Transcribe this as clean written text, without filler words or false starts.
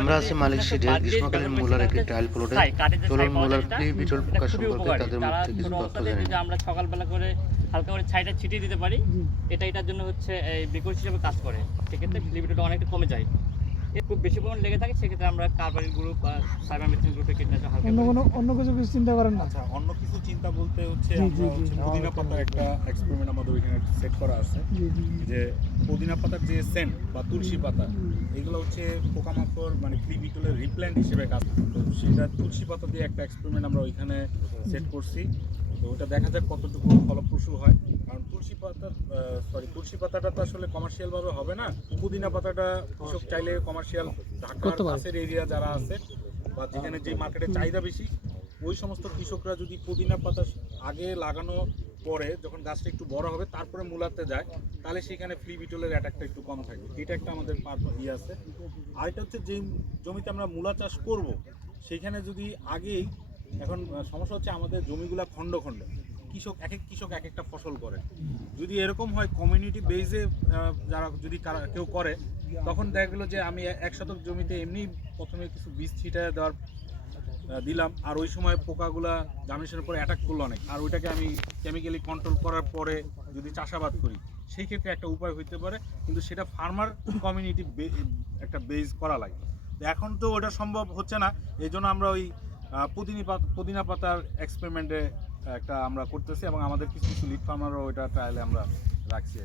আমরা আছি মালিক সিডের গ্রীষ্মকালীন মূলার একটি ট্রায়াল প্লটে। চলুন মূলার ফ্লি বিটল পোকা সম্পর্কে তাদের মুখ থেকে কিছু তথ্য জানি। যদি আমরা সকালবেলা করে হালকা করে ছাইটা ছিটিয়ে দিতে পারি, এটার জন্য হচ্ছে এই বিকল্প হিসেবে কাজ করে। সেক্ষেত্রে ফ্লি বিটলটা অনেকটা কমে যায়। এর খুব বেশি পরিমাণ লেগে থাকে, সেক্ষেত্রে আমরা কার্বাইড গ্রুপ বা সাইবারমেথ্রিন গ্রুপের কীটনাশক হালকা অন্য কিছু চিন্তা করেন না? আচ্ছা, অন্য কিছু চিন্তা বলতে হচ্ছে আমরা পুদিনা পাতার একটা এক্সপেরিমেন্ট আমাদের ওইখানে সেট করা আছে, যে পুদিনা পাতার যে সেন্ট বা তুলসী পাতা, এগুলো হচ্ছে পোকামাকড় মানে ফ্লি বিটলের রিপ্ল্যান্ট হিসেবে কাজ করে। তো সেটা তুলসী পাতা দিয়ে একটা এক্সপেরিমেন্ট আমরা ওইখানে সেট করছি। তো ওটা দেখা যাক কতটুকু ফলপ্রসূ হয়, কারণ তুলসী পাতাটা তো আসলে কমার্শিয়ালভাবে হবে না। পুদিনা পাতাটা কৃষক চাইলে কমার্শিয়াল ঢাকার কাছের এরিয়া যারা আছে বা যেখানে যে মার্কেটে চাহিদা বেশি, ওই সমস্ত কৃষকরা যদি পুদিনা পাতা আগে লাগানো পরে যখন গাছটা একটু বড় হবে তারপরে মূলাতে যায়, তাহলে সেখানে ফ্লি বিটলের অ্যাটাকটা একটু কম থাকবে। এটা একটা আমাদের ইয়ে আছে। আর এটা হচ্ছে যে জমিতে আমরা মূলা চাষ করব, সেইখানে যদি আগেই, এখন সমস্যা হচ্ছে আমাদের জমিগুলা খণ্ড খণ্ড, এক এক কৃষক এক একটা ফসল করে। যদি এরকম হয় কমিউনিটি বেজে যারা যদি কেউ করে, তখন দেখা গেলো যে আমি 1 শতক জমিতে এমনি প্রথমে কিছু বীজ ছিটায় দিলাম, আর ওই সময় পোকাগুলা জার্মিনেশনের পরে অ্যাটাক করলো অনেক, আর ওইটাকে আমি কেমিক্যালি কন্ট্রোল করার পরে যদি চাষাবাদ করি, সেই ক্ষেত্রে একটা উপায় হইতে পারে, কিন্তু সেটা ফার্মার কমিউনিটি একটা বেজ করা লাগে। এখন তো ওটা সম্ভব হচ্ছে না, এই জন্য আমরা ওই পুদিনা পাতার এক্সপেরিমেন্টে একটা আমরা করতেছি, এবং আমাদের কিছু লিড ফার্মারও ওইটা ট্রায়ালে আমরা রাখছি।